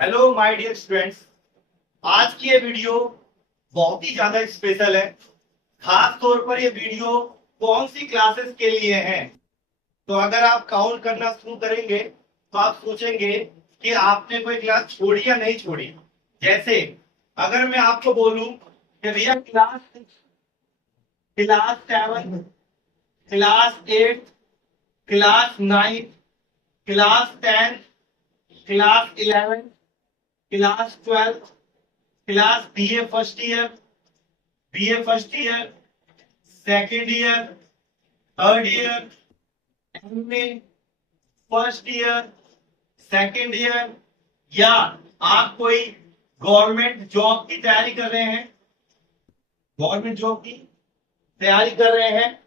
Hello my dear students. आज की ये वीडियो बहुत ही ज्यादा स्पेशल है। खास तौर पर ये वीडियो कौन सी क्लासेस के लिए है। तो अगर आप काउंट करना शुरू करेंगे तो आप सोचेंगे कि आपने कोई क्लास छोड़ी या नहीं छोड़ी। जैसे अगर मैं आपको बोलूं कि भैया class 7, class 8, class 9, class 10, class 11, class 12, class BA first year, second year, third year, MA first year, second year, या आप कोई गवर्नमेंट जॉब की तैयारी कर रहे हैं, गवर्नमेंट जॉब की तैयारी कर रहे हैं,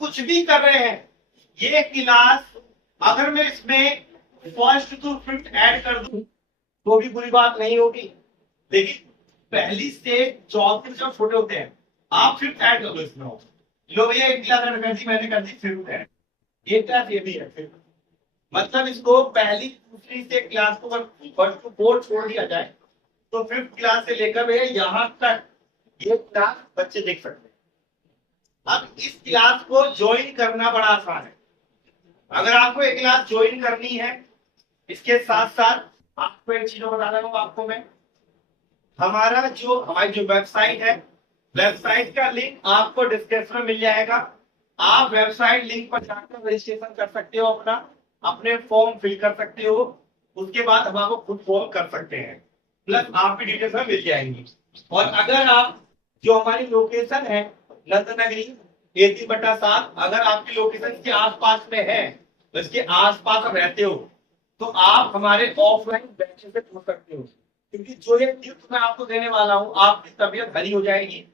कुछ भी कर रहे हैं, ये क्लास अगर मैं इसमें फर्स्ट टू फिफ्थ ऐड कर दूं तो भी बुरी बात नहीं होगी। लेकिन पहली से चौथी जब छोटे होते हैं आप फिफ्थ ऐड कर लो इसमें। लो भैया एक क्लास ऐड कर दी, मैंने कर दी फिफ्थ ऐड, एक क्लास ये भी है फिफ्थ। मतलब इसको पहली दूसरी से क्लास को अगर फर्स्ट टू फोर्थ छोड़ दिया जाए तो फिफ्थ क्लास से लेकर भैया यहाँ तक ये क्लास बच्चे देख सकते हैं। अब इस क्लास को ज्वाइन करना बड़ा आसान है। अगर आपको एक क्लास ज्वाइन करनी है, इसके साथ साथ आपको एक चीज बता रहा हूँ आपको मैं, हमारी जो वेबसाइट है, वेबसाइट का लिंक आपको डिस्क्रिप्शन में मिल जाएगा। आप वेबसाइट लिंक पर जाकर रजिस्ट्रेशन कर सकते हो, अपने फॉर्म फिल कर सकते हो। उसके बाद हम आपको खुद फॉर्म कर सकते हैं, प्लस आपकी डिटेल्स में मिल जाएंगी। और अगर आप जो हमारी लोकेशन है नंद नगरी 33/7, अगर आपकी लोकेशन के आसपास में है, तो इसके आसपास आप रहते हो तो आप हमारे ऑफलाइन बैचेस से जुड़ सकते हो। क्योंकि जो ये टिप्स मैं आपको देने वाला हूँ आपकी तबीयत हरी हो जाएगी,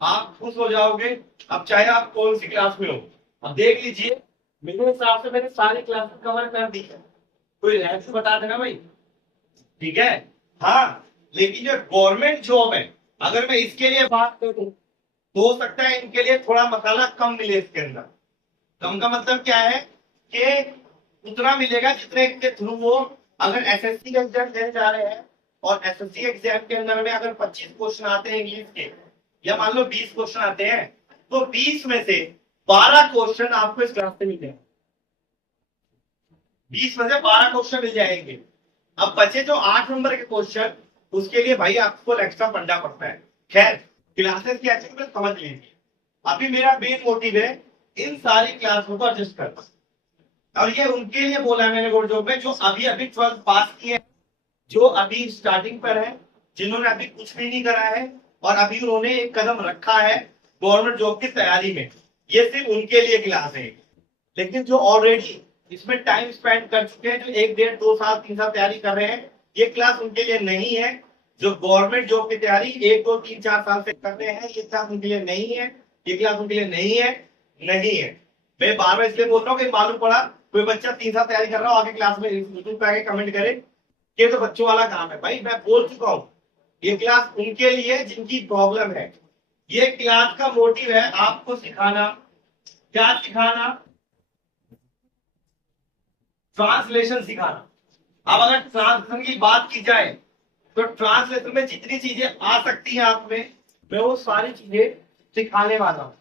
आप खुश हो जाओगे। अब चाहे आप कौन सी क्लास में हो, अब देख लीजिए मेरे हिसाब से मैंने सारी क्लासेस कवर कर दी है। कोई रैंक से बता देना भाई, ठीक है। हाँ, लेकिन जो गवर्नमेंट जॉब है अगर मैं इसके लिए बात करूं तो हो सकता है इनके लिए थोड़ा मसाला कम मिले इसके अंदर। कम का मतलब क्या है कि उतना मिलेगा जितने के थ्रू वो अगर एसएससी का एग्जाम देने जा रहे हैं और एसएससी एग्जाम के अंदर में अगर 25 क्वेश्चन आते हैं इंग्लिश के, या मान लो 20 क्वेश्चन आते हैं, तो 20 में से 12 क्वेश्चन आपको इस क्लास से मिलेंगे। 20 में से 12 क्वेश्चन मिल जाएंगे। अब बचे जो 8 नंबर के क्वेश्चन, उसके लिए भाई आपको एक्स्ट्रा पढ़ना पड़ता है। खैर, क्लासेस की अच्छी तरह समझ लीजिए। अभी मेरा मेन मोटिव है इन सारी क्लासों को एडजस्ट करना, और ये उनके लिए बोला है मैंने गवर्नमेंट जॉब में जो अभी अभी 12th पास किए, जो अभी स्टार्टिंग पर है, जिन्होंने अभी कुछ भी नहीं करा है और अभी उन्होंने एक कदम रखा है गवर्नमेंट जॉब की तैयारी में। ये सिर्फ उनके लिए क्लास है। लेकिन जो ऑलरेडी इसमें टाइम स्पेंड कर चुके हैं, जो 1, 1.5, 2 साल 3 साल तैयारी कर रहे हैं, ये क्लास उनके लिए नहीं है। जो गवर्नमेंट जॉब की तैयारी 1, 2, 3, 4 साल से कर रहे हैं, ये क्लास उनके लिए नहीं है। ये क्लास उनके लिए नहीं है, नहीं है। मैं बार बार इसलिए बोल रहा हूँ कि मालूम पड़ा कोई बच्चा 3 साल तैयारी कर रहा हो आगे क्लास में यूट्यूब पे आके कमेंट करे ये तो बच्चों वाला काम है। भाई मैं बोल चुका हूँ ये क्लास उनके लिए जिनकी प्रॉब्लम है। ये क्लास का मोटिव है आपको सिखाना, क्या सिखाना? ट्रांसलेशन सिखाना। अब अगर ट्रांसलेशन की बात की जाए तो ट्रांसलेशन में जितनी चीजें आ सकती हैं आप में, मैं वो सारी चीजें सिखाने वाला हूं।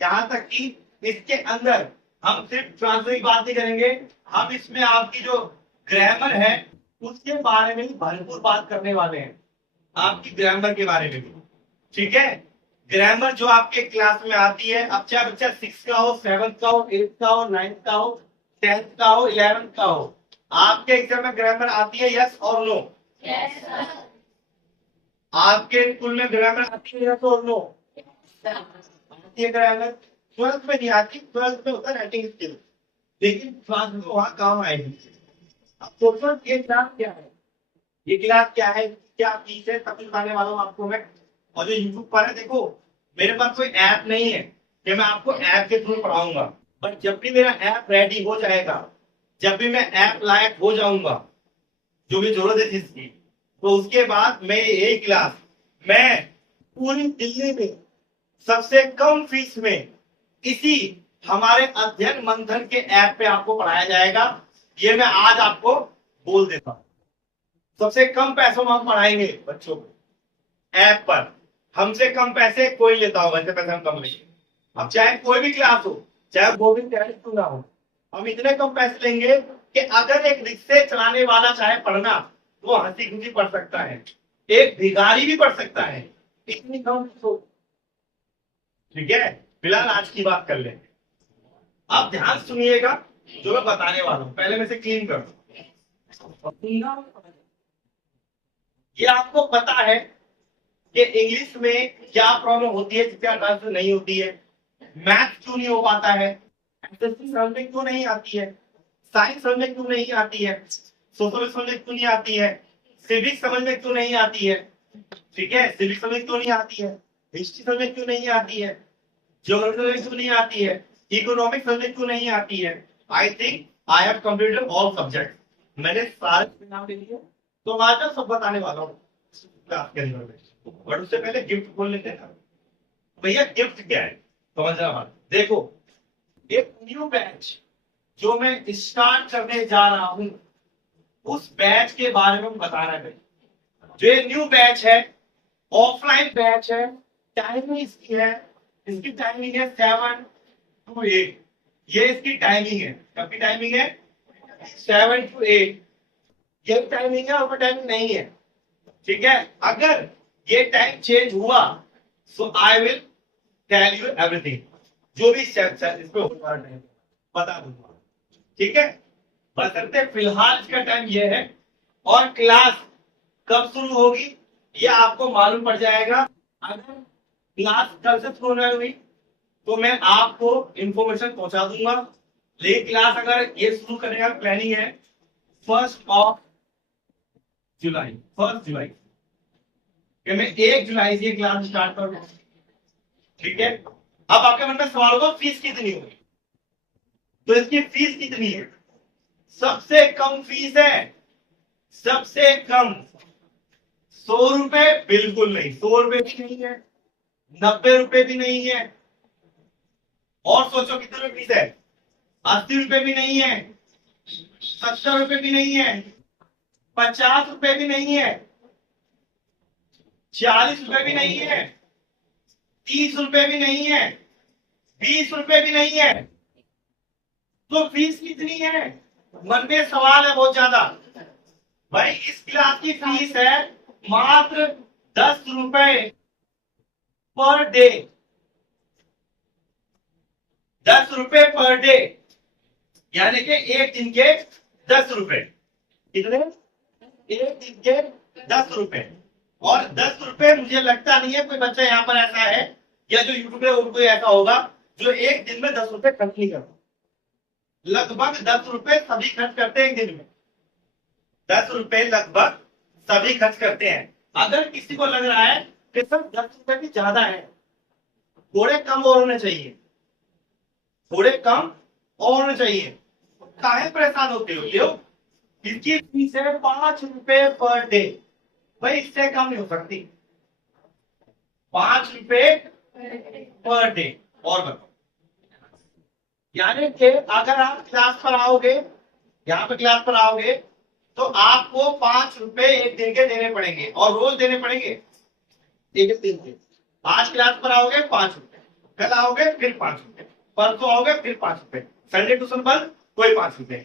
यहां तक कि इसके अंदर हम सिर्फ ट्रांसलेशन की बात नहीं करेंगे, हम इसमें आपकी जो ग्रामर है उसके बारे में भी भरपूर बात करने वाले हैं, आपकी ग्रामर के बारे में भी। ठीक है, ग्रामर जो आपके क्लास में आती है, अब चाहे बच्चा 6 का हो, 7 का हो, 8 का हो, 9 का हो, 10th का हो, 11th का हो, आपके एग्जाम में ग्रामर आती है, यस और नो? आपके स्कूल में ग्रामर आती है, यस और नो? आती है ग्रामर। 12th में नहीं आती, 12th में होता है राइटिंग स्किल, लेकिन क्लास में वहां काम आएगी। अब सोचो ये क्लास क्या है, ये क्लास क्या है, क्या फीस है, सब बताने वाला हूँ आपको मैं। और जो यूट्यूब पर है, देखो मेरे पास कोई ऐप नहीं है कि मैं आपको ऐप के थ्रू पढ़ाऊंगा, बट जब भी मेरा ऐप रेडी हो जाएगा, जब भी मैं ऐप लायक हो जाऊंगा, जो भी जरूरत है इसकी, तो उसके बाद मैं यही क्लास मैं पूरी दिल्ली में सबसे कम फीस में इसी हमारे अध्ययन मंथन के ऐप पे आपको पढ़ाया जाएगा। ये मैं आज आपको बोल देता हूँ। सबसे कम पैसों में हम पढ़ाएंगे बच्चों को ऐप पर। हमसे कम पैसे कोई लेता होगा, इतने पैसे हम कम लेंगे। अब चाहे कोई भी क्लास हो, चाहे वो भी तैयारी क्यों ना हो, हम इतने कम पैसे लेंगे कि अगर एक रिक्शे चलाने वाला चाहे पढ़ना, वो हंसी खुशी पढ़ सकता है, एक भिखारी भी पढ़ सकता है, इतनी कम फीस हो। ठीक है, फिलहाल आज की बात कर लें। आप ध्यान सुनिएगा जो मैं बताने वाला हूं, पहले मैं से क्लीन कर दूं। ये आपको पता है कि इंग्लिश में क्या प्रॉब्लम होती है जिसका आंसर नहीं होती है, मैथ क्यों नहीं हो पाता है, एसएससी समझ में क्यों नहीं आती है, साइंस समझ में क्यों नहीं आती है, सोशल समझ में क्यों नहीं आती है, सिविक्स समझ में क्यों नहीं आती है। ठीक है, सिविक्स समझ में क्यों नहीं आती है, हिस्ट्री समझ में क्यों नहीं आती है, ज्योग्राफी समझ में क्यों नहीं आती है, इकोनॉमिक्स समझ में क्यों नहीं आती है। I think I have completed all subject, मैंने सारे नाम ले लिए, तो आज सब बताने वाला हूँ क्लास के अंदर में। बट उससे पहले गिफ्ट खोल लेते हैं। भैया गिफ्ट क्या है समझना बात। देखो, एक न्यू बैच जो मैं स्टार्ट करने जा रहा हूं, उस बैच के बारे में बता रहे हैं। जो ये न्यू बैच है, ऑफलाइन बैच है, टाइमिंग इसकी है, इसकी टाइमिंग है 7 to 8। ये इसकी टाइमिंग है, कब टाइमिंग है 7 to 8। ये टाइमिंग है और टाइमिंग नहीं है। ठीक है, अगर ये टाइम चेंज हुआ so I will tell you everything, जो भी स्टेप्स है इस पे बता दूंगा। ठीक है, बशर्ते फिलहाल इसका टाइम ये है, और क्लास कब शुरू होगी ये आपको मालूम पड़ जाएगा। अगर क्लास कल से शुरू नहीं हुई तो मैं आपको इंफॉर्मेशन पहुंचा दूंगा, लेकिन क्लास अगर ये शुरू करने का प्लानिंग है 1 जुलाई, 1 जुलाई कि मैं 1 जुलाई से क्लास स्टार्ट करूंगा। ठीक है, अब आपके मन में सवाल होगा फीस कितनी होगी, तो इसकी फीस कितनी है। सबसे कम फीस है, सबसे कम 100 रुपए, बिल्कुल नहीं, 100 रुपए भी नहीं है, 90 रुपए भी नहीं है, और सोचो कितने रुपए फीस है, 80 रुपए भी नहीं है, 70 रुपए भी नहीं है, 50 रुपए भी नहीं है, 40 रुपए भी नहीं है, 30 रुपए भी नहीं है, 20 रुपए भी नहीं है। तो फीस कितनी है, मन में सवाल है बहुत ज्यादा। भाई इस क्लास की फीस है मात्र 10 रुपए पर डे, 10 रुपए पर डे, यानी कि एक दिन के 10 रुपए। कितने, एक दिन के 10 रुपए। और 10 रुपए मुझे लगता नहीं है कोई बच्चा यहाँ पर ऐसा है या जो यूट्यूब पे उनको ऐसा होगा जो एक दिन में 10 रुपए खर्च नहीं करता। लगभग 10 रुपए सभी खर्च करते हैं एक दिन में, 10 रुपए लगभग सभी खर्च करते हैं। अगर किसी को लग रहा है कि सर 10 रुपए भी ज्यादा है, थोड़े कम और होने चाहिए, थोड़े कम और होने चाहिए, काहे परेशान होते हो। इसकी फीस है 5 रुपए पर डे, भाई इससे कम नहीं हो सकती, 5 रुपए पर डे। और बताओ, यानी कि अगर आप क्लास पर आओगे, यहाँ पे क्लास पर आओगे तो आपको 5 रुपए एक दिन के देने पड़ेंगे, और रोज देने पड़ेंगे एक दिन के। आज क्लास पर आओगे 5 रुपए, कल आओगे फिर 5 रुपए, परसों आओगे फिर 5 रुपए, संडे ट्यूशन बंद कोई 5 रुपए,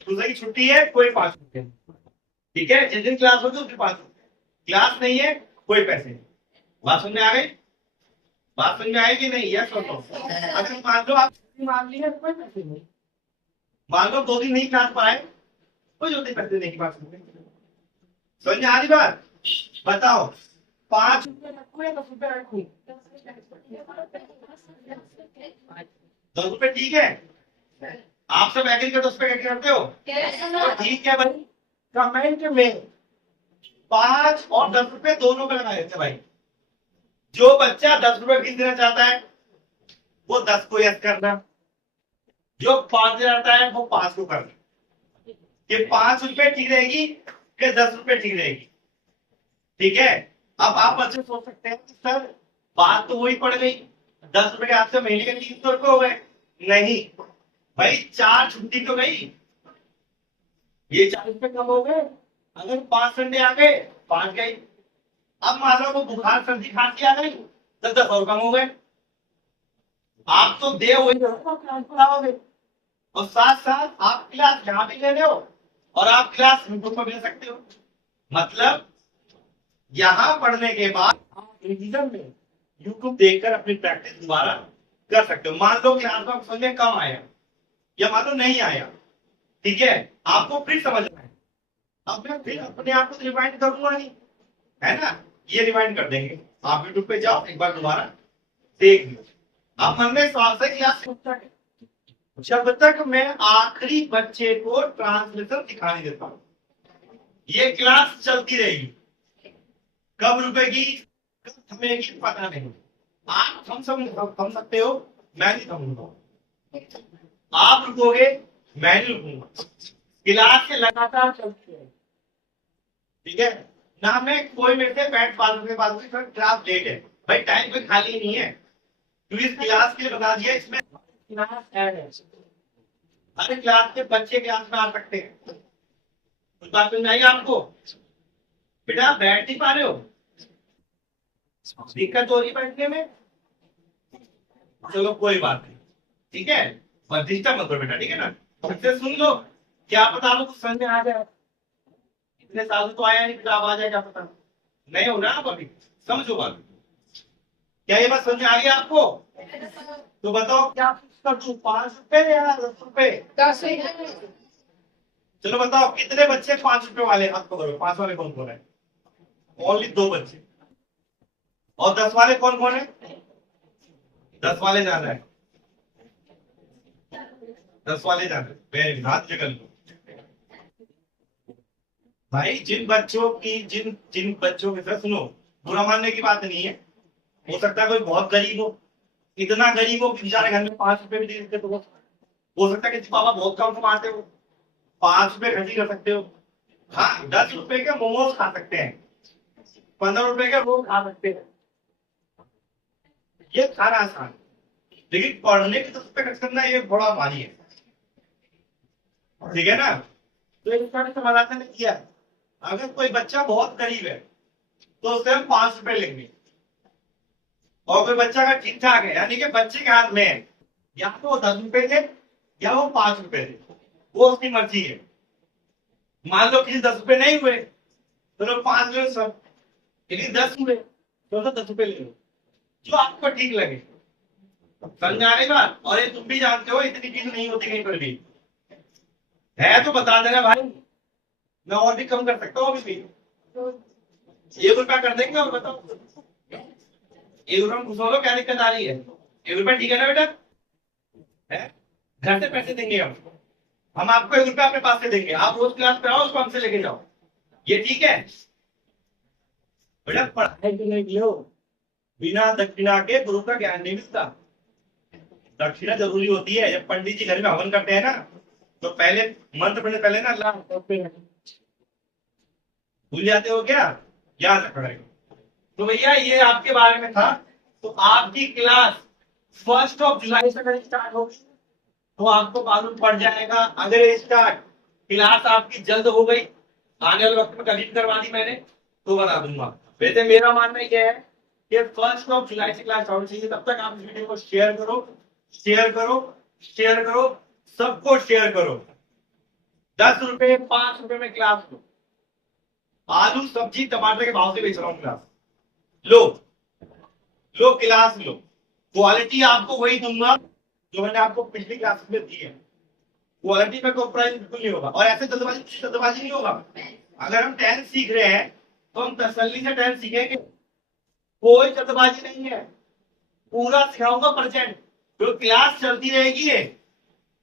ट्यूशन की छुट्टी है कोई 5 रुपए। ठीक है, जिस दिन क्लास होगी उस दिन 5 रुपए, क्लास नहीं है कोई पैसे नहीं। बात समझ में आ गई, बात समझ में आएगी नहीं, यस और नो। अगर मान लो आप मान लिया कोई पैसे नहीं, मान लो 2 दिन नहीं क्लास पर आए, कोई जल्दी पैसे देने की बात समझ में आ रही बात। बताओ 5 रुपए रखो या 10 रुपए रखो, 10 रुपए ठीक है। आप सब एग्रीकल्चर 10 रुपए करते हो, तो ठीक है भाई, कमेंट में 5 और 10 रुपए दोनों पे लगा देते भाई। जो बच्चा 10 रुपए फीस देना चाहता है वो 10 को यस करना, जो 5 देना चाहता है वो 5 को करना। ये 5 रुपए ठीक रहेगी कि 10 रुपए ठीक रहेगी। ठीक है, अब आप बच्चे सोच सकते हैं कि सर बात तो वही पड़ गई, 10 रुपए के आपसे महीने के 300 रुपए हो गए। नहीं भाई, 4 छुट्टी तो गई, ये 4 रुपए कम हो गए, अगर 5 संडे आ गए 5 गई। अब मान लो वो बुखार सर्दी खांसी आ गई, 10-10 और कम हो गए। आप तो दे वही क्लास पढ़ाओगे, और साथ साथ आप क्लास यहाँ भी ले रहे हो और आप क्लास यूट्यूब पर ले सकते हो। मतलब यहाँ पढ़ने के बाद आप रिवीजन में यूट्यूब देखकर अपनी प्रैक्टिस दोबारा कर सकते हो। मान लो क्लास में समझ में कम आया या मान लो नहीं आया, ठीक है, आपको फिर समझना है। अब मैं फिर अपने आप को रिवाइंड करूंगा नहीं, है ना, ये रिवाइंड कर देंगे। आप यूट्यूब पे जाओ, एक बार दोबारा देख लो। आप मन में सवाल से क्लास जब तक मैं आखिरी बच्चे को ट्रांसलेशन सिखाने देता हूं, ये क्लास चलती रहेगी। कब रुकेगी कब थमेगी पता नहीं। आप थम सकते हो, मैं नहीं थमूंगा। आप रुकोगे, मैं नहीं रुकूंगा। क्लास के लगातार चलती है, ठीक है ना। मैं कोई मेरे से बैठ बात क्लास लेट है, भाई टाइम कोई खाली नहीं है, तो इस क्लास के लिए बता दिया, इसमें क्लास ऐड है। हर क्लास के बच्चे क्लास में आ सकते हैं। कुछ बात समझ आई आपको? बेटा बैठ नहीं पा रहे हो, दिक्कत हो रही बैठने में, चलो कोई बात नहीं, ठीक है, और डिस्टर्ब मत करो बेटा, ठीक है ना। अच्छे सुन लो, क्या पता आपको कुछ समझ में आ जाए। इतने साल तो आया नहीं, बेटा अब आ जाए क्या पता। नहीं हो रहा आप अभी, समझो बात। क्या ये बात समझ में आ गई आपको? तो बताओ क्या कर दूं, 5 रुपए या 10 रुपए? 10। चलो बताओ कितने बच्चे 5 रुपए वाले, हाथ पकड़ो, 5 वाले कौन कौन है? ओनली 2 बच्चे। और 10 वाले कौन कौन है? 10 वाले ज्यादा है, 10 वाले ज्यादा है। वेरी गुड, हाथ जगह लो भाई। जिन बच्चों के साथ, सुनो, बुरा मानने की बात नहीं है, हो सकता है कोई बहुत गरीब हो, इतना गरीब हो कि बेचारे घर में 5 रुपए भी दे देते, तो हो सकता है कि पापा बहुत कम कमाते हो, 5 रुपए खर्ची कर सकते हो। हाँ, 10 रुपए के मोमोज खा सकते हैं, 15 रुपए के रोल खा सकते हैं, ये खाना आसान। लेकिन पढ़ने के 10 रुपए खर्च करना ये बड़ा भारी है, ठीक है ना। तो इसका समाधान ने किया, अगर कोई बच्चा बहुत गरीब है तो उससे हम 5 रुपए लेंगे, और कोई बच्चा अगर ठीक ठाक है, यानी कि बच्चे के हाथ में है, या तो वो 10 रुपए दे या वो 5 रुपए दे, वो उसकी मर्जी है। मान लो किसी 10 रुपए नहीं हुए तो लोग 5 ले सब, लेकिन 10 हुए तो 10 रुपए ले लो, जो आपको ठीक लगे। समझ आ गई बात? और ये तुम भी जानते हो इतनी चीज नहीं होती कहीं पर भी, है तो बता देना भाई, मैं और भी कम कर सकता हूँ अभी भी, 1 रुपया कर देंगे। और बताओ 1 रुपये में खुश हो लो, क्या दिक्कत आ रही है? 1 रुपया ठीक है ना बेटा? है, घर से पैसे देंगे हम आपको 1 रुपया अपने पास से देंगे, आप रोज क्लास पे आओ, उसको हमसे लेके जाओ, ये ठीक है बेटा। पढ़ाई करने के लिए बिना दक्षिणा के गुरु का ज्ञान नहीं मिलता। दक्षिणा जरूरी होती है। जब पंडित जी घर में हवन करते हैं ना, तो पहले मंत्र पढ़ने पहले ना भूल जाते हो क्या? याद रखना है। तो भैया ये आपके बारे में था। तो आपकी क्लास 1 जुलाई से अगर स्टार्ट होगी तो आपको मालूम पड़ जाएगा। अगर ये स्टार्ट क्लास आपकी जल्द हो गई, आने वाले वक्त में कभी भी करवा दी मैंने, तो बता दूंगा। वैसे मेरा मानना यह है कि 1 जुलाई से क्लास होनी चाहिए। तब तक आप इस वीडियो को शेयर करो, शेयर करो, शेयर करो, सबको शेयर करो। 10 रुपए 5 रुपए में क्लास लो, आलू सब्जी टमाटर के भाव से बेच रहा हूँ क्लास, लो लो क्लास लो। क्वालिटी आपको वही दूंगा जो मैंने आपको पिछली क्लास में दी है। क्वालिटी में कॉम्प्रोमाइज बिल्कुल नहीं होगा, और ऐसे जल्दबाजी नहीं होगा। अगर हम 10 सीख रहे हैं तो हम तसल्ली से 10 सीखेंगे, कोई जल्दबाजी नहीं है, पूरा सिखाऊंगा प्रेजेंट। तो क्लास चलती रहेगी है,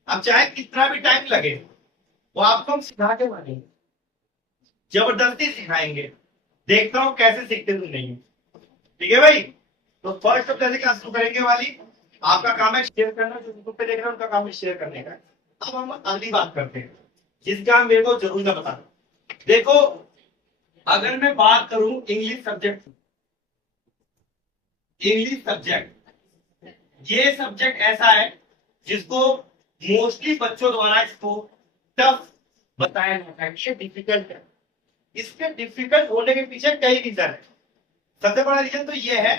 अब चाहे कितना भी टाइम लगे, वो आपको हम सिखा के मानेंगे, जबरदस्ती सिखाएंगे। देखता हूं कैसे सीखते तुम नहीं, ठीक है भाई। तो फर्स्ट जैसे क्लास शुरू करेंगे वाली, आपका काम है शेयर करना, जो यूट्यूब पे देख रहे हैं उनका काम है शेयर करने का। अब हम अगली बात करते हैं जिसका मेरे को जरूर ना बता। देखो, अगर मैं बात करूं इंग्लिश सब्जेक्ट, ये सब्जेक्ट ऐसा है जिसको मोस्टली बच्चों द्वारा इसको टफ बताया जाता है, ये डिफिकल्ट है। इसके डिफिकल्ट होने के पीछे कई रीजन है। सबसे बड़ा रीजन तो ये है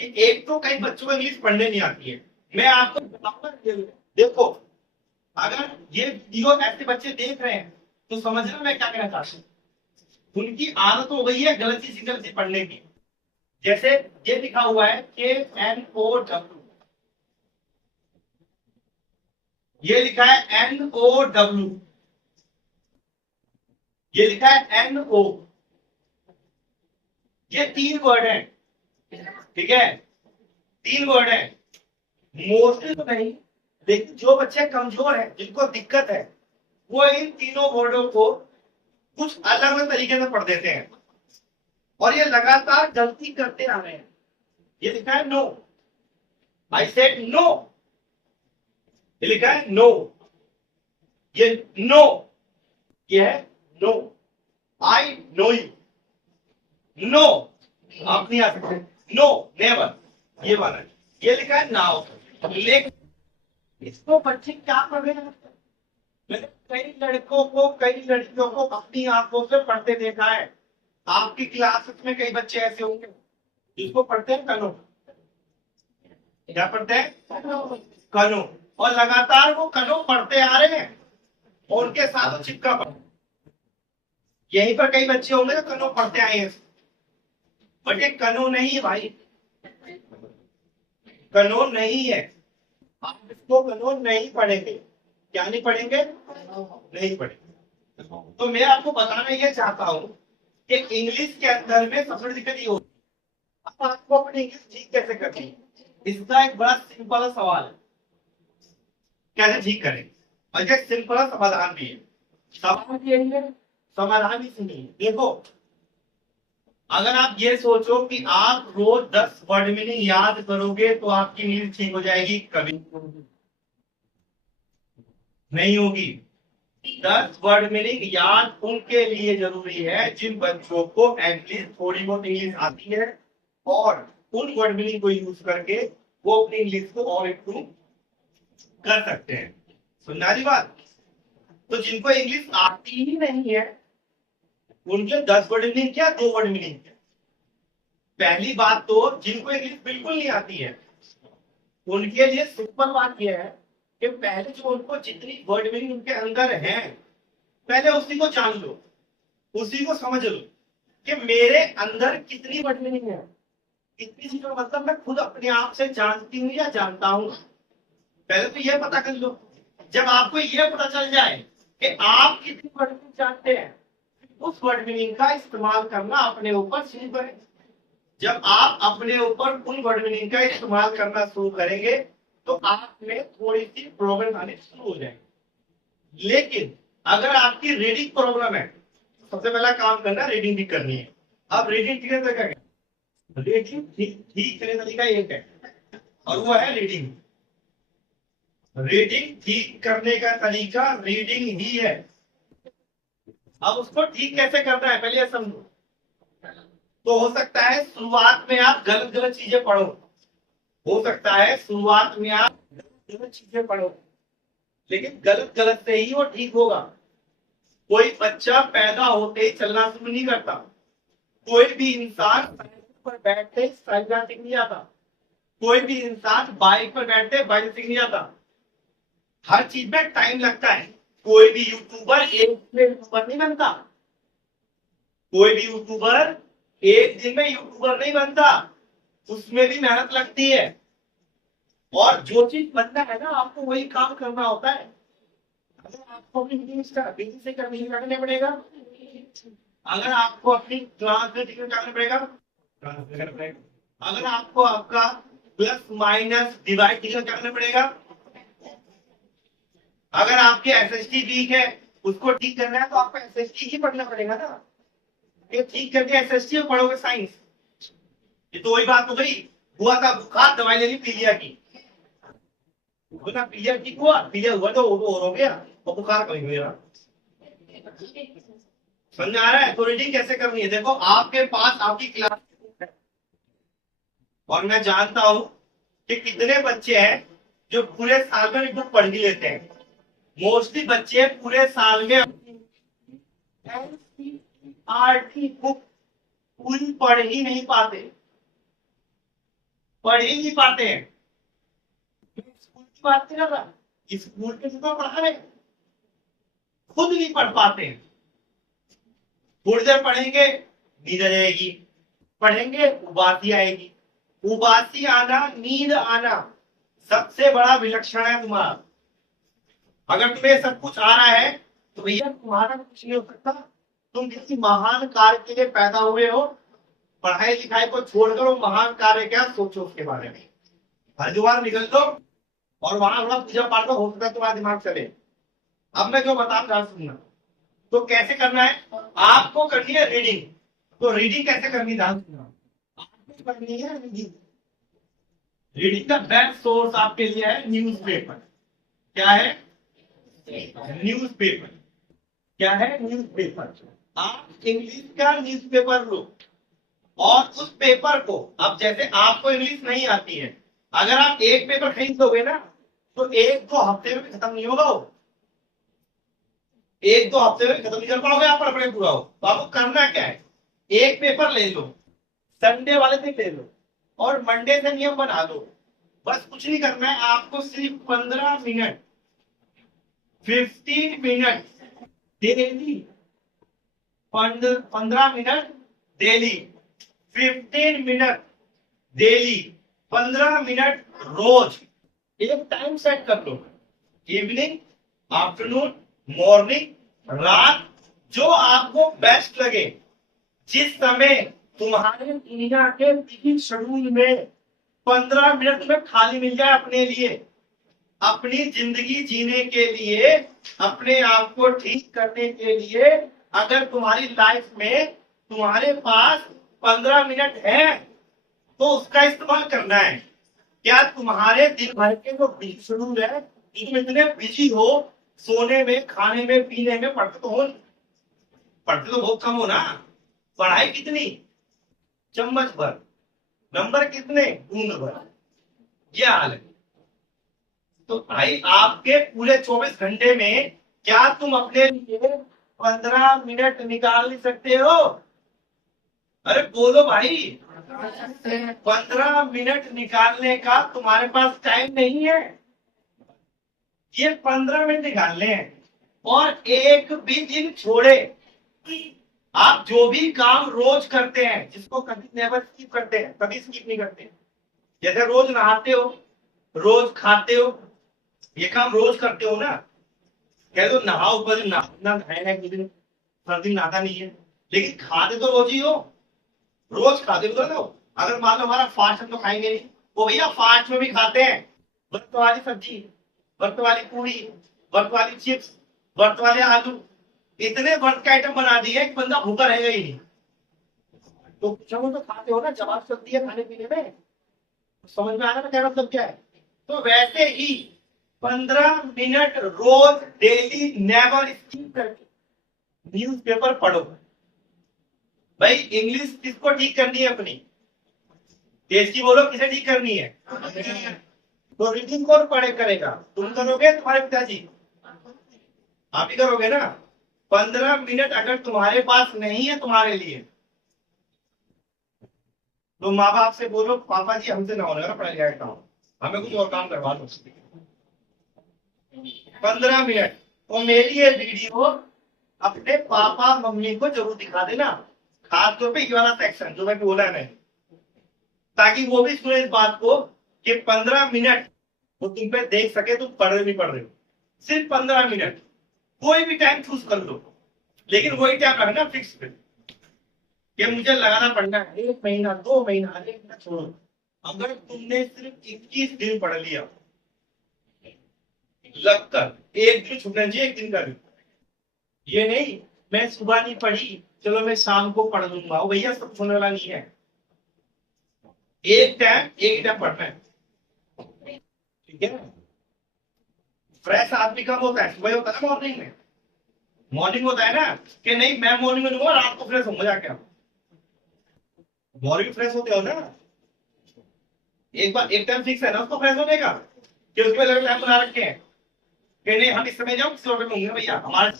कि एक तो कई बच्चों को इंग्लिश पढ़ने नहीं आती है। मैं आपको बताऊंगा, देखो अगर ये वीडियो ऐसे बच्चे देख रहे हैं तो समझ रहे हो मैं क्या कहना चाहता हूँ। उनकी आदत हो गई है गलत चीज पढ़ने की। जैसे ये लिखा हुआ है KNOW, ये लिखा है NOW, ये लिखा है NO, ये 3 वर्ड है, ठीक है, 3 वर्ड है। मोस्टली तो नहीं, लेकिन जो बच्चे कमजोर है, जिनको दिक्कत है, वो इन तीनों वर्डों को कुछ अलग अलग तरीके से पढ़ देते हैं और ये लगातार गलती करते आ रहे हैं। ये लिखा है नो, आई सेड नो, ये लिखा है नो, ये नो, ये है no, I know you, no आप नहीं आ सकते, नो नेवर, ये वाला है। ये लिखा है नाउ, लेकिन इसको बच्चे क्या पढ़ रहे हैं? मैंने कई लड़कों को कई लड़कियों को अपनी आंखों से पढ़ते देखा है। आपकी क्लासेस में कई बच्चे ऐसे होंगे जिसको पढ़ते हैं कनो, क्या पढ़ते हैं कनो, और लगातार वो कनो पढ़ते आ रहे हैं और उनके साथ चिपका पढ़। यहीं पर कई बच्चे होंगे जो कनो पढ़ते आए हैं, बट ये कनो नहीं है भाई, कनो नहीं है। आप इसको कनो नहीं पढ़ेंगे। क्या नहीं पढ़ेंगे? नहीं पढ़ेंगे। तो मैं आपको बताना ये चाहता हूं कि इंग्लिश के अंदर में सबसे बड़ी दिक्कत ये होती है। अब आपको अपनी इंग्लिश ठीक कैसे करनी है, इसका एक बड़ा सिंपल सवाल है, कैसे ठीक करें, और इसका सिंपल समाधान भी है। सवाल यही है, समाधान भी सुनिए। देखो, अगर आप ये सोचो कि आप रोज 10 वर्ड मीनिंग याद करोगे तो आपकी इंग्लिश ठीक हो जाएगी, कभी नहीं होगी। 10 वर्ड मीनिंग याद उनके लिए जरूरी है जिन बच्चों को एटलीस्ट थोड़ी बहुत इंग्लिश आती है और उन वर्ड मीनिंग को यूज करके वो अपनी इंग्लिश को और इम्प्रूव कर सकते हैं। सुनना रही बात? तो जिनको इंग्लिश आती ही नहीं है उनके 10 वर्ड मीनिंग क्या, 2 वर्ड मीनिंग क्या? पहली बात तो जिनको इंग्लिश बिल्कुल नहीं आती है उनके लिए सिंपल बात यह है कि पहले जो उनको जितनी वर्ड मीनिंग उनके अंदर है पहले उसी को जान लो, उसी को समझ लो कि मेरे अंदर कितनी वर्ड मीनिंग है, कितनी चीजों का मतलब मैं खुद अपने आप से जानती हूँ या जानता हूँ। पहले तो यह पता कर लो। जब आपको यह पता चल जाए कि आप कितनी वर्ड मीनिंग जानते हैं, उस वर्ड मीनिंग का इस्तेमाल करना अपने ऊपर शुरू करें। जब आप अपने ऊपर उन वर्ड मीनिंग का इस्तेमाल करना शुरू करेंगे तो आप में थोड़ी सी प्रॉब्लम आने शुरू हो जाएगी। लेकिन अगर आपकी रीडिंग प्रॉब्लम है, सबसे पहला काम करना रीडिंग भी करनी है। अब रीडिंग ठीक है, रीडिंग ठीक करने का तरीका एक है और वो है रीडिंग। रीडिंग ठीक करने का तरीका रीडिंग ही है। अब उसको ठीक कैसे करना है पहले समझो। तो हो सकता है शुरुआत में आप गलत गलत चीजें पढ़ो, हो सकता है शुरुआत में आप गलत चीजें पढ़ो, लेकिन गलत गलत से ही वो ठीक होगा। कोई बच्चा पैदा होते ही चलना शुरू नहीं करता, कोई भी इंसान पर बैठते साइकिल सीख नहीं आता, कोई भी इंसान बाइक पर बैठते बाइक सीख नहीं आता। हर चीज में टाइम लगता है। कोई भी यूट्यूबर एक दिन यूट्यूबर नहीं बनता, कोई भी यूट्यूबर एक दिन में यूट्यूबर नहीं बनता, उसमें भी मेहनत लगती है। और जो चीज बनना है ना आपको वही काम करना होता है। अगर आपको अपनी मीटिंग से करने पड़ेगा, अगर आपको अपनी क्लास में करना पड़ेगा, अगर आपको आपका प्लस माइनस डिवाइड करना पड़ेगा, अगर आपके एसएसटी वीक है उसको ठीक करना है तो आपको एसएसटी ही पढ़ना पड़ेगा ना। ये ठीक करके एसएसटी में पढ़ोगे साइंस, ये तो वही बात हो गई। हुआ था बुखार, दवाई लेनी पीलिया की, ना पीलिया ठीक हुआ, पीलिया हुआ तो वो हो गया और बुखार कहीं हुआ। समझ आ रहा है? तो रीडिंग कैसे करनी है, देखो आपके पास आपकी क्लास है और मैं जानता हूं कि कितने बच्चे हैं जो पूरे साल में एक बुक पढ़ भी लेते हैं। मोस्टली बच्चे पूरे साल में एनसीईआरटी बुक पूरी पढ़ ही नहीं पाते, पढ़ ही नहीं पाते हैं। स्कूल की बात नहीं कर रहा, स्कूल के जितना पढ़ा रहे खुद नहीं पढ़ पाते हैं। थोड़ी देर पढ़ेंगे नींद आ जाएगी, पढ़ेंगे उबासी आएगी। उबासी आना, नींद आना सबसे बड़ा विलक्षण है तुम्हारा। अगर तुम्हें सब कुछ आ रहा है तो भैया तुम्हारा कुछ नहीं हो सकता। तुम किसी महान कार्य के लिए पैदा हुए हो, पढ़ाई लिखाई को छोड़कर वो महान कार्य क्या सोचो उसके बारे में। हरिद्वार निकल दो और वहां थोड़ा पूजा पाठ हो सकता है तुम्हारा दिमाग चले। अब मैं जो बता रहा सुनना। तो कैसे करना है, आपको करनी है रीडिंग। तो रीडिंग कैसे करनी ध्यान सुनना, आपको करनी है रीडिंग। रीडिंग का बेस्ट सोर्स आपके लिए है न्यूज़पेपर। क्या है, न्यूज़पेपर। क्या है, न्यूज़पेपर। आप इंग्लिश का न्यूज़पेपर लो और उस पेपर को, अब जैसे आपको इंग्लिश नहीं आती है, अगर आप एक पेपर खरीद लोगे ना तो एक दो हफ्ते में खत्म नहीं होगा वो। एक दो हफ्ते में खत्म नहीं कर पाओगे आप पढ़ पूरा हो। तो आपको करना क्या है, एक पेपर ले लो, संडे वाले दिन ले लो और मंडे से नियम बना लो। बस कुछ नहीं करना है, आपको सिर्फ 15 minute 15 minute daily, 15 minute daily, 15 minute daily, 15 minute रोज। एक टाइम सेट कर लो, इवनिंग, आफ्टरनून, मॉर्निंग, रात, जो आपको बेस्ट लगे। जिस समय तुम्हारे दुनिया के बिजी शेड्यूल में 15 मिनट में खाली मिल जाए अपने लिए, अपनी जिंदगी जीने के लिए, अपने आप को ठीक करने के लिए, अगर तुम्हारी लाइफ में तुम्हारे पास 15 मिनट है तो उसका इस्तेमाल करना है। क्या तुम्हारे दिन भर के जो बिजी शेड्यूल है, इसमें इतने बिजी हो, सोने में, खाने में, पीने में, पढ़ते तो बहुत कम हो ना। पढ़ाई कितनी, चम्मच भर, नंबर कितने, बूंद भर, ये हाल है। तो भाई आपके पूरे 24 घंटे में क्या तुम अपने लिए 15 मिनट निकाल नहीं सकते हो? अरे बोलो भाई, 15 मिनट निकालने का तुम्हारे पास टाइम नहीं है। ये 15 मिनट निकालने हैं और एक भी दिन छोड़े। आप जो भी काम रोज करते हैं, जिसको कभी नेवर स्किप करते हैं, कभी स्किप नहीं करते। जैसे रोज नहाते हो, रोज खाते हो, ये काम रोज करते हो ना। कह दो नहाओ पर नहाना है, दिन सर्दी नहाता नहीं है, लेकिन खाते तो रोज ही हो, रोज खाते हो ना। अगर मान लो हमारा फास्ट हम तो खाएंगे नहीं, वो भैया फास्ट में भी खाते हैं। व्रत वाली सब्जी, व्रत वाली पूरी, व्रत वाली चिप्स, व्रत वाले आलू, इतने व्रत के आइटम बना दिए कि बंदा भूखा रहेगा ही नहीं। तो जब तो खाते हो ना, जवाब सकती है खाने पीने में। समझ में आ रहा है क्या मतलब क्या है? तो वैसे ही 15 मिनट रोज डेली नेवर स्किप करके न्यूज़पेपर पढ़ो। भाई इंग्लिश किसको ठीक करनी है अपनी, तेज की बोलो, किसे ठीक करनी है? तो रीडिंग कौन पढ़े करेगा, तुम करोगे, तुम्हारे पिताजी? आप ही करोगे ना। 15 मिनट अगर तुम्हारे पास नहीं है तुम्हारे लिए, तो माँ बाप से बोलो पापा जी हमसे ना होने पढ़ाई लिखाई का, हमें कुछ और काम करवा दो। 15 मिनट। तो मेरी ये वीडियो अपने पापा मम्मी को जरूर दिखा देना, खासतौर पे ये वाला सेक्शन जो मैं बोला है, ताकि वो भी सुने इस बात को कि 15 मिनट वो तुम पे देख सके तुम पढ़ रहे नहीं पढ़ रहे हो। सिर्फ 15 मिनट, कोई भी टाइम चूज कर लो, लेकिन वही टाइम रखना फिक्स पे कि मुझे लगाना पड़ना है। 1 महीना, 2 महीना, 1 महीना छोड़ो। अगर तुमने सिर्फ 21 दिन पढ़ लिया लगकर, एक दिन छूटना चाहिए, एक दिन का भी। ये नहीं मैं सुबह नहीं पढ़ी चलो मैं शाम को पढ़ लूंगा, वो भैया सब होने वाला नहीं है। एक टाइम पढ़ना है, ठीक है। फ्रेश आदमी कब होता है, सुबह होता है ना, मॉर्निंग में। मॉर्निंग होता है ना कि नहीं मैं मॉर्निंग में दूंगा, रात को फ्रेश होऊंगा जाके। मॉर्निंग फ्रेश होते हो ना, एक टाइम फिक्स है ना उसको फ्रेश होने का, कि उसके अलग टाइम बना रखे हैं कि नहीं हम इस समय जाओ किसी होटल में होंगे भैया हमारे।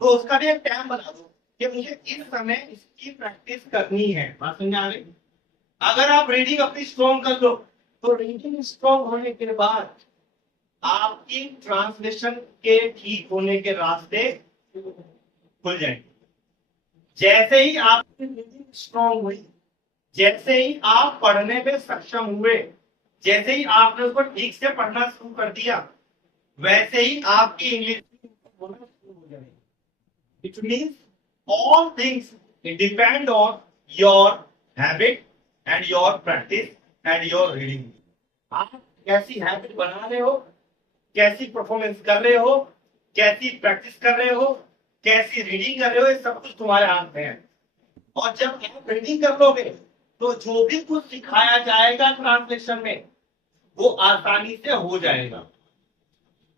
तो उसका भी एक टाइम बना दो कि मुझे इस समय इसकी प्रैक्टिस करनी है। बात समझ आ रही? अगर आप रीडिंग अपनी स्ट्रॉन्ग कर लो तो रीडिंग स्ट्रॉन्ग होने के बाद आपकी ट्रांसलेशन के ठीक होने के रास्ते खुल जाएंगे। जैसे ही आपकी रीडिंग स्ट्रॉन्ग हुई, जैसे ही आप पढ़ने में सक्षम हुए, जैसे ही आपने उसको ठीक से पढ़ना शुरू कर दिया, वैसे ही आपकी इंग्लिश बोलना शुरू हो जाएगी। It means all things depend on your habit and your practice and your reading. आप कैसी हैबिट बना रहे हो, कैसी परफॉर्मेंस कर रहे हो, कैसी प्रैक्टिस कर रहे हो, कैसी रीडिंग कर रहे हो, ये सब कुछ तुम्हारे हाथ में है। और जब आप रीडिंग कर लोगे तो जो भी कुछ सिखाया जाएगा ट्रांसलेशन में वो आसानी से हो जाएगा।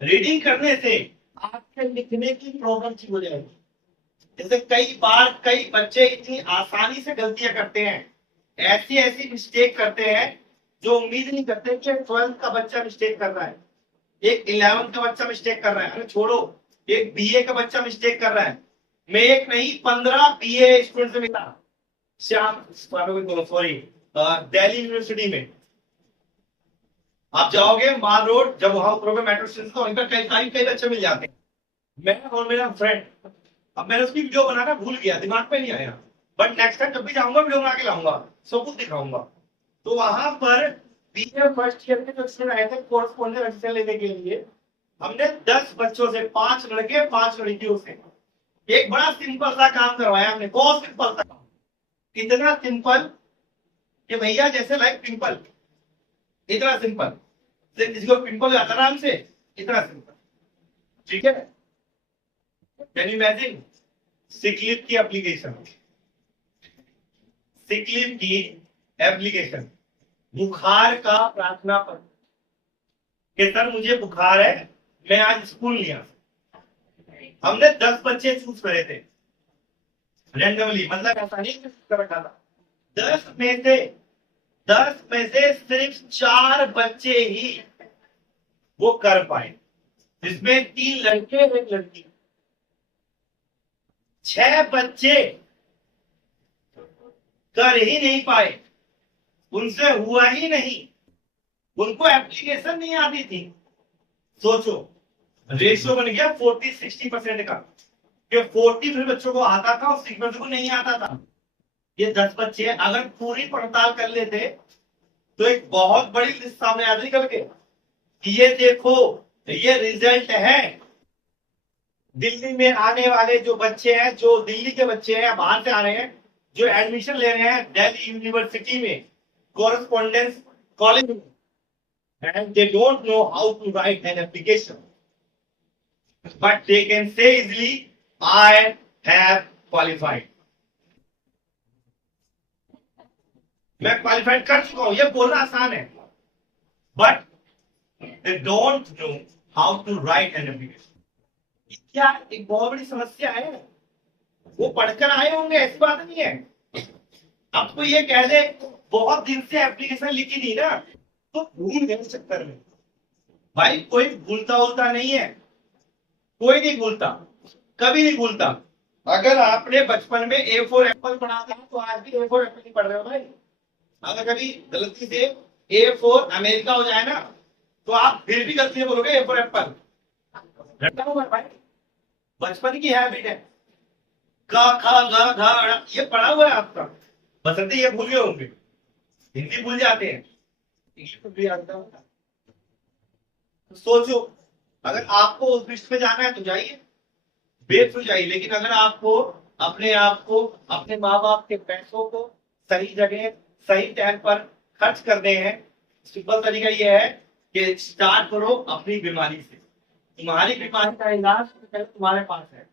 रीडिंग करने से आपके लिखने की प्रॉब्लम ठीक हो जाएगी। जैसे कई बार कई बच्चे इतनी आसानी से गलतियां करते हैं, ऐसी ऐसी मिस्टेक करते हैं जो उम्मीद नहीं करते कि 12th का बच्चा मिस्टेक कर रहा है, एक 11th का बच्चा मिस्टेक कर रहा है। अरे छोड़ो, एक बीए का बच्चा मिस्टेक कर रहा है। मैं एक नहीं 15 बीए स्टूडेंट से मिला श्याम सॉरी दिल्ली यूनिवर्सिटी में। आप जाओगे माल रोड, जब वहां उतरोगे मेट्रो स्टेशन तो वहीं पर कई बच्चे मिल जाते हैं। मैं और मेरा फ्रेंड, अब मैंने उसकी वीडियो बनाना भूल गया, दिमाग में नहीं आया, बट नेक्स्ट टाइम जब भी जाऊंगा वीडियो बना के लाऊंगा, सब कुछ दिखाऊंगा। तो वहां पर बीए फर्स्ट ईयर के जो स्टूडेंट आए थे कोर्सपोंडेंस एडमिशन लेने के लिए, हमने 10 बच्चों से, 5 लड़के 5 लड़कियों से एक बड़ा सिंपल सा काम करवाया हमने। बहुत सिंपल सा काम, इतना सिंपल कि भैया जैसे लाइक पिंपल, इतना सिंपल, किसी को पिंपल हो जाता आराम से, इतना सिंपल। ठीक है, कैन यू इमेजिन? सिक की एप्लीकेशन, सिक की एप्लीकेशन, बुखार का प्रार्थना पत्र कि सर मुझे बुखार है, मैं आज स्कूल नहीं आ सकता। हमने 10 बच्चे चूज करे थे रैंडमली, मतलब ऐसा नहीं कर रखा था। 10 में से सिर्फ 4 बच्चे ही वो कर पाए, जिसमें 3 लड़के 1 लड़की। 6 बच्चे कर ही नहीं पाए, उनसे हुआ ही नहीं, उनको एप्लीकेशन नहीं आती थी। सोचो, रेशियो बन गया 40-60% का, कि 40% बच्चों को आता था और 60 बच्चों को नहीं आता था। ये 10 बच्चे अगर पूरी पड़ताल कर लेते तो एक बहुत बड़ी लिस्ट सामने आ निकल के कि ये देखो, ये रिजल्ट है। दिल्ली में आने वाले जो बच्चे हैं, जो दिल्ली के बच्चे हैं, बाहर से आ रहे हैं, जो एडमिशन ले रहे हैं दिल्ली यूनिवर्सिटी में कोरेस्पोंडेंस कॉलेज में, and they don't know how to write an application, but they can say easily, I have qualified. मैं क्वालिफाइड कर चुका हूं, ये बोलना आसान है, but they don't know how to write an application. क्या एक बहुत बड़ी समस्या है। वो पढ़कर आए होंगे, ऐसी बात नहीं है। अब तो ये कह दे बहुत दिन से एप्लीकेशन लिखी नहीं ना, तो भूल गए चक्कर में। भाई कोई भूलता उलता नहीं है, कोई नहीं भूलता, कभी नहीं भूलता। अगर आपने बचपन में ए फॉर एप्पल पढ़ा था तो आज भी ए फॉर एप्पल नहीं पढ़ रहे हो भाई। अगर कभी गलती से ए फॉर अमेरिका हो जाए ना, तो आप फिर भी गलती से बोलोगे ए फॉर एप्पल। रटा हुआ भाई, बचपन की हैबिट है। का खा गा घा ये पढ़ा हुआ है आपका, बसंते ये भूल गए होंगे, हिंदी भूल जाते हैं, इंग्लिश भी आता होगा। तो सोचो, अगर आपको उस लिस्ट पे जाना है तो जाइए, बेफिक्र जाइए। लेकिन अगर आपको अपने आप को, अपने माँ बाप के पैसों को सही जगह सही टाइम पर खर्च करने हैं, सिंपल तरीका यह है कि स्टार्ट करो अपनी बीमारी से। तुम्हारी बीमारी का इलाज तुम्हारे पास है।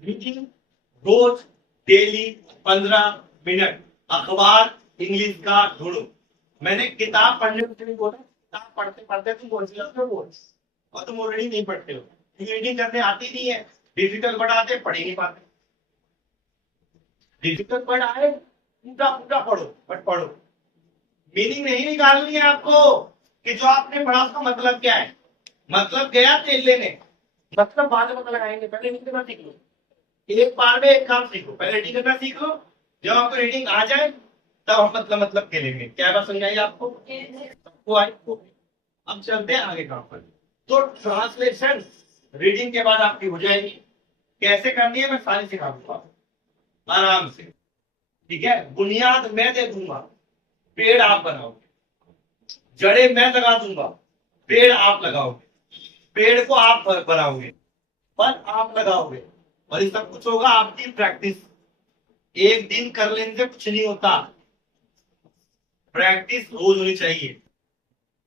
रीडिंग रोज डेली 15 मिनट अखबार इंग्लिश का ढूंढो। मैंने किताब पढ़ने को नहीं बोला, किताब पढ़ते पढ़ते तुम बोल और तुम ऑलरेडी नहीं पढ़ते हो, रीडिंग करने आती नहीं है। डिफिकल्ट वर्ड आते, पढ़ ही नहीं पाते। डिफिकल्ट वर्ड आए, पूरा पूरा पढ़ो, बट पढ़ो। मीनिंग नहीं निकालनी है आपको कि जो आपने पढ़ा उसका मतलब क्या है। मतलब गया तेल लेने, मतलब बाद में पता लगाएंगे, पहले मीनिंग सीख लो। एक बार में एक काम सीखो, पहले रीडिंग करना सीख लो, जब आपको रीडिंग आ जाए तब हम मतलब खेलेंगे। क्या बात समझ आई आपको? सबको आई? अब चलते हैं आगे काम पर। तो ट्रांसलेशन रीडिंग के बाद आपकी हो जाएगी। कैसे करनी है मैं सारी सिखा दूंगा आराम से, ठीक है? बुनियाद मैं दे दूंगा, पेड़ आप बनाओगे, जड़े मैं लगा दूंगा, पेड़ आप लगाओगे, पेड़ को आप बनाओगे, फल आप लगाओगे, और ये सब कुछ होगा आपकी प्रैक्टिस। एक दिन कर लेने से कुछ नहीं होता, प्रैक्टिस रोज होनी चाहिए।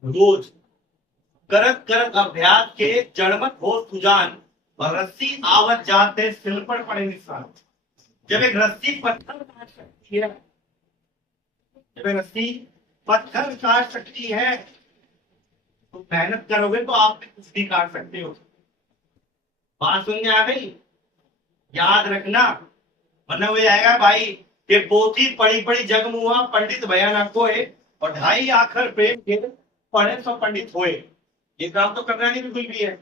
रोज करत करत अभ्यास के जड़मत हो सुजान, और रस्सी आवत जाते सिल पर पड़े निशान। जब एक रस्सी पत्थर काट सकती है, जब एक रस्सी पत्थर काट सकती है, तो मेहनत करोगे तो आप कुछ भी काट सकते हो। बात सुनने आ गई? याद रखना, वरना हो जाएगा भाई कि पोथी पढ़ी पढ़ी जग मुआ, पंडित भया न कोय, और ढाई आखर प्रेम के पढ़े सो पंडित होए। ये काम तो करना नहीं बिल्कुल भी है।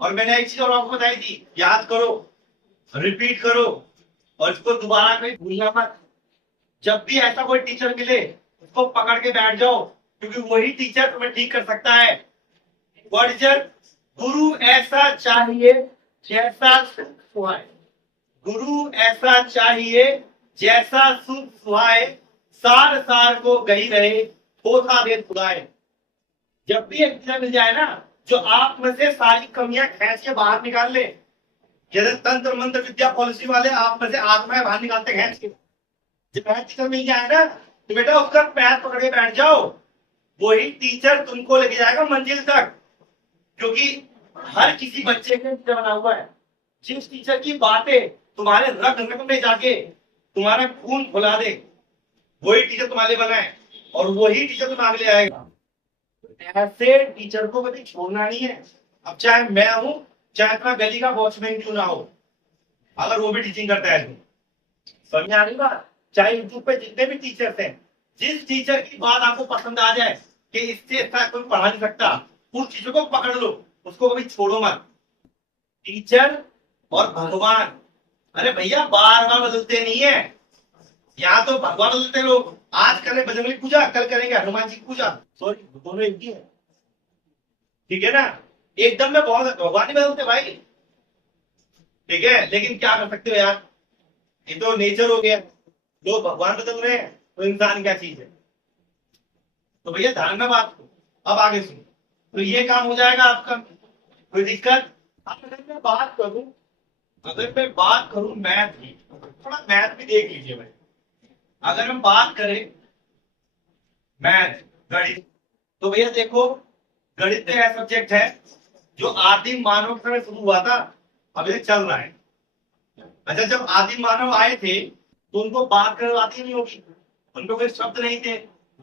और मैंने एक चीज और आपको बताई थी, याद करो, रिपीट करो, और इसको दोबारा कहीं भूलना मत। जब भी ऐसा कोई टीचर मिले उसको पकड़ के बैठ जाओ, क्योंकि वही टीचर तुम्हें ठीक कर सकता है। वर्जन गुरु ऐसा चाहिए जैसा सुहाए, गुरु ऐसा चाहिए जैसा सुख सुहाए, सार सार को गई रहे थोथा दे खुदाए। जब भी एक टीचर मिल जाए ना जो आप में से सारी कमियां खींच के बाहर निकाल ले, जैसे तंत्र मंत्र विद्या पॉलिसी वाले आप में से आत्माएं बाहर निकालते खींच के, जब टीचर मिल जाए ना तो बेटा उसका पैर पकड़ के बैठ जाओ, वही टीचर तुमको लेके जाएगा मंजिल तक। क्योंकि हर किसी बच्चे के टीचर बना हुआ है। जिस टीचर की बातें तुम्हारे रग रग में जाके तुम्हारा खून खुला दे, वही टीचर तुम्हारे बना है, और वही टीचर तुम आगे ले आएगा। ऐसे टीचर को कभी छोड़ना नहीं है। अब चाहे मैं हूं, चाहे अपना गली का वॉचमैन क्यों ना हो, अगर वो भी टीचिंग करता है तो समझ आ रही बात? चाहे यूट्यूब पे जितने भी टीचर्स हैं, जिस टीचर की बात आपको पसंद आ जाए कि इससे अच्छा कोई पढ़ा नहीं सकता, उस टीचर को पकड़ लो, उसको कभी छोड़ो मत। टीचर और भगवान, अरे भैया बार बार बदलते नहीं है। यहाँ तो भगवान बदलते लोग, आज करें बजरंगबली पूजा, कल करेंगे हनुमान जी की पूजा, सॉरी दोनों एक ही है, ठीक है ना? एकदम में बहुत भगवान ही बदलते भाई, ठीक है? लेकिन क्या कर सकते हो यार, ये तो नेचर हो गया। लोग भगवान बदल रहे हैं तो इंसान क्या चीज है? तो भैया ध्यान में बात को, अब आगे सुनो। तो ये काम हो जाएगा आपका, कोई दिक्कत? अब अगर मैं बात करूं, अगर मैं बात करूं मैथ की, थोड़ा मैथ भी देख लीजिए भाई। अगर हम बात करें मैथ, गणित, तो भैया देखो गणित एक ऐसा सब्जेक्ट है जो आदिम मानव के समय शुरू हुआ था, अभी तक चल रहा है। अच्छा, जब आदिम मानव आए थे तो उनको बात करने आती नहीं होगी, उनको कोई शब्द नहीं थे,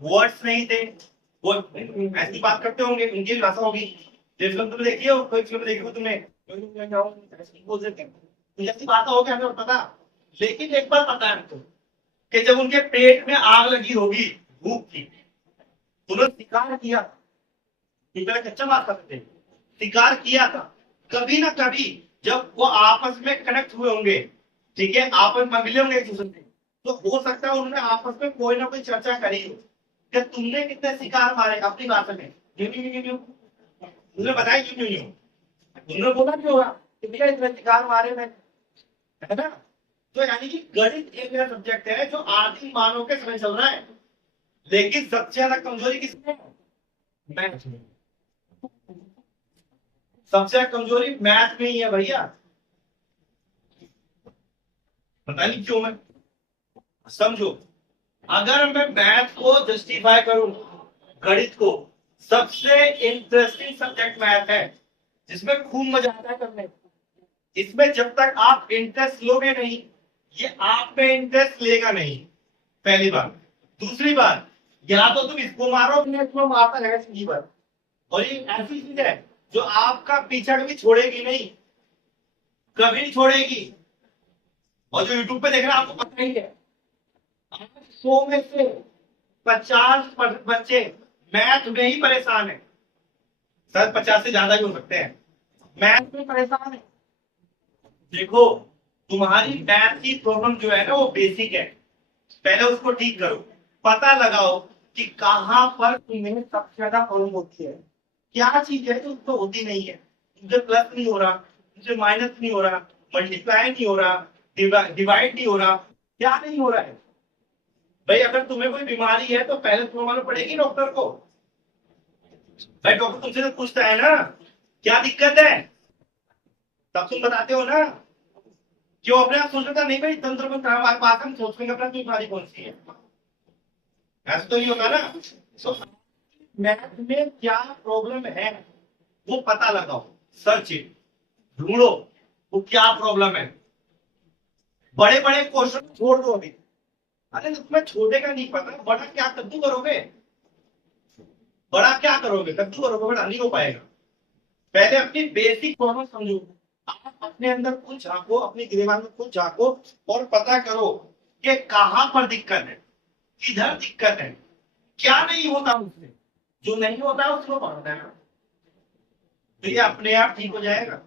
वर्ड्स नहीं थे, वो ऐसी बात करते होंगे, उनकी भाषा होगी। फिल्म तुमने देखी हो, कोई फिल्म देखी हो तुमने, बोल सकते ऐसी बात होगी, हमें पता। लेकिन एक बार पता है हमको कि जब उनके पेट में आग लगी होगी भूख की, तो उन्होंने शिकार किया, कच्चा बात करते शिकार किया था। कभी ना कभी जब वो आपस में कनेक्ट हुए होंगे, ठीक है, आपस में मिले होंगे एक दूसरे से, तो हो सकता है उन्होंने आपस में कोई ना कोई चर्चा करी हो कि तुमने कितने शिकार मारे अपनी भाषा में, उन्होंने बताया क्यों नहीं, उन्होंने बोला क्यों होगा कि भैया इतने शिकार मारे मैंने, है ना? तो यानी कि गणित एक ऐसा सब्जेक्ट है जो आदिम मानव के समय चल रहा है, लेकिन सबसे ज्यादा कमजोरी किसमें है? मैथ में। सबसे ज्यादा कमजोरी मैथ में ही है भैया, पता नहीं क्यों। मैं समझो, अगर मैं मैथ को जस्टिफाई करूं, गणित को, सबसे इंटरेस्टिंग सब्जेक्ट मैथ है, जिसमें खूब मजा आता है करने। इसमें जब तक आप इंटरेस्ट लोगे नहीं, ये आप में इंटरेस्ट लेगा नहीं, पहली बात। दूसरी बात, या तो तुम इसको मारो, इसको मारता रहेगा जिंदगी भर, और ये ऐसी चीज है जो आपका पीछा कभी छोड़ेगी नहीं, कभी नहीं छोड़ेगी। और जो यूट्यूब पे देख रहे हैं आपको पता ही है, 100 में से 50 बच्चे मैथ में ही परेशान है, शायद 50 से ज्यादा भी हो सकते हैं, मैथ में परेशान है। देखो तुम्हारी मैथ की प्रॉब्लम जो है ना वो बेसिक है, पहले उसको ठीक करो, पता लगाओ कि कहाँ पर तुम्हें सबसे ज्यादा प्रॉब्लम होती है, क्या चीज है जो उसको होती नहीं है, तुमसे प्लस नहीं हो रहा, तुमसे माइनस नहीं हो रहा, मल्टीप्लाई नहीं हो रहा, डिवाइड नहीं हो रहा, क्या नहीं हो रहा है। भाई अगर तुम्हें कोई बीमारी है तो पहले तुम्हें मालूम पड़ेगी डॉक्टर को। भाई डॉक्टर तुमसे तो पूछता है ना क्या दिक्कत है, तब तुम बताते हो ना। क्यों अपने आप सोचता नहीं भाई तंत्र में हमारे पास हम सोच लेंगे अपना बीमारी कौन सी है, ऐसा तो नहीं होता ना। तो मैथ में क्या प्रॉब्लम है वो पता लगाओ, सर्च इट, ढूंढो वो क्या प्रॉब्लम है। बड़े बड़े क्वेश्चन छोड़ दो अभी, अरे तुम्हें छोटे का नहीं पता, बड़ा क्या कद्दू करोगे, बड़ा क्या करोगे, कद्दू करोगे, बड़ा नहीं हो पाएगा। पहले अपनी बेसिक प्रॉब्लम समझो, आप अपने अंदर खुद झांको, अपने दिमाग में खुद झांको और पता करो कि कहां पर दिक्कत है, किधर दिक्कत है, क्या नहीं होता उससे, जो नहीं होता है उसको पढ़ना है, तो ये अपने आप ठीक हो जाएगा।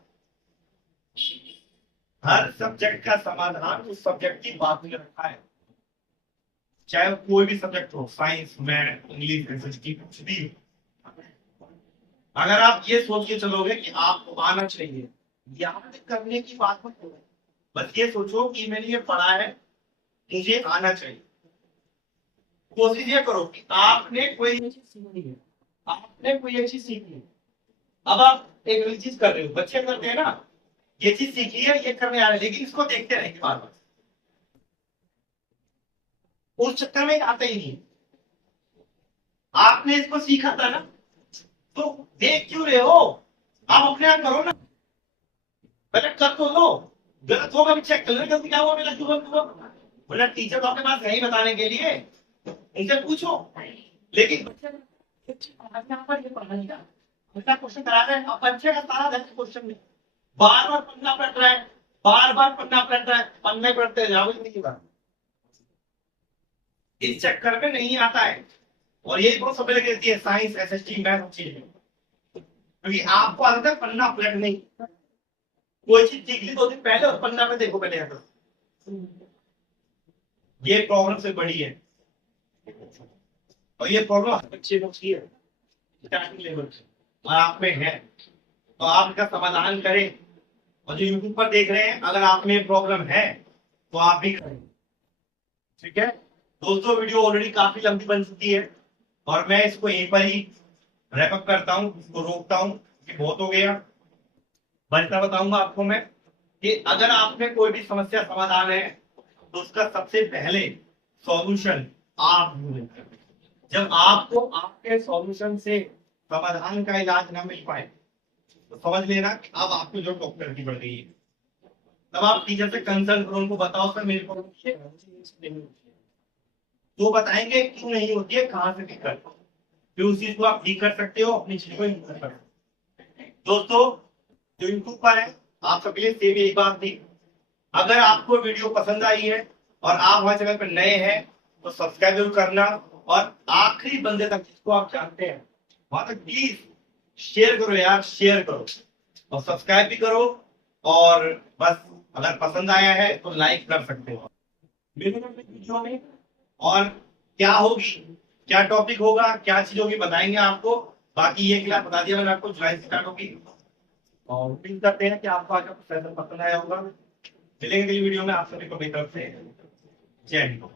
हर सब्जेक्ट का समाधान उस सब्जेक्ट की बात में रखा है, चाहे कोई भी सब्जेक्ट हो, साइंस, मैथ, इंग्लिश, एसएसटी, कुछ भी हो। अगर आप ये सोच के चलोगे कि आपको आना चाहिए, याद करने की बात मत करो, बस ये सोचो कि मैंने ये पढ़ा है, मुझे आना चाहिए। कोशिश ये करो कि आपने कोई चीज सीखी है, आपने कोई एक चीज सीखी है, अब आप एक नई चीज कर रहे हो, बच्चे करते हैं ना, ये चीज सीखी है, ये करने आ रहे हैं, लेकिन इसको देखते रहेंगे बार बार, उस चक्कर में आते ही नहीं। आपने इसको सीखा था ना, तो देख क्यों रहे हो, आप अपने आप करो ना, पहले कर तो लो, गलत होगा भी चेक कर लो, गलती क्या हुआ मेरा, क्यों हुआ, बोला टीचर तो आपके पास नहीं बताने के लिए, उनसे पूछो। लेकिन बच्चे यहाँ पर ये पढ़ना नहीं, अपना क्वेश्चन करा रहे हैं, अब बच्चे का सारा ध्यान क्वेश्चन में, बार बार पढ़ना पड़ रहा है, बार बार पढ़ना पड़ रहा है, पढ़ने पड़ते जाओ नहीं बात, इस चक्कर में नहीं आता है। और यही बहुत समय लग जाती है साइंस, एसएसटी, मैथ चीज, क्योंकि आपको आदत है पन्ना पलट नहीं, कोई चीज सीख ली 2 दिन पहले और पन्ना में देखो पहले आकर, ये प्रॉब्लम से बड़ी है, और ये प्रॉब्लम हर बच्चे को की है, स्टार्टिंग लेवल से, और आप में है, तो आप इसका समाधान करें। और जो यूट्यूब पर देख रहे हैं, अगर आप में प्रॉब्लम है तो आप भी करें, ठीक है दोस्तों। वीडियो ऑलरेडी काफी लंबी बन चुकी है और मैं इसको यहीं पर ही रैप अप करता हूँ, इसको रोकता हूँ कि बहुत हो गया। बचता बताऊंगा आपको मैं कि अगर आप में कोई भी समस्या समाधान है तो उसका सबसे पहले सॉल्यूशन आप ढूंढें। जब आपको आपके सॉल्यूशन से समाधान का इलाज ना मिल पाए तो समझ लेना कि अब आपको जो डॉक्टर की पड़ गई है, तब आप टीचर से कंसल्ट करो, उनको बताओ सर मेरे को तो बताएंगे क्यों नहीं होती है, कहाँ से दिक्कत, फिर उस चीज को आप ठीक कर सकते हो, अपनी चीज को इम्प्रूव कर सकते हो। दोस्तों जो यूट्यूब पर है आप सबके लिए सेम एक बात थी, अगर आपको वीडियो पसंद आई है और आप हमारे चैनल पर नए हैं तो सब्सक्राइब जरूर करना, और आखिरी बंदे तक जिसको आप जानते हैं वहां तक प्लीज शेयर करो यार, शेयर करो और सब्सक्राइब भी करो, और बस अगर पसंद आया है तो लाइक कर सकते हो। मिलेंगे वीडियो में, और क्या होगी, क्या टॉपिक होगा, क्या चीज होगी बताएंगे आपको। बाकी ये क्लास बता दिया मैंने आपको, जुलाई से स्टार्ट होगी, और उम्मीद करते हैं कि आपको आज का सेशन पसंद आया होगा। मिलेंगे अगली वीडियो में, आप सभी को मेरी तरफ से जय हिंद।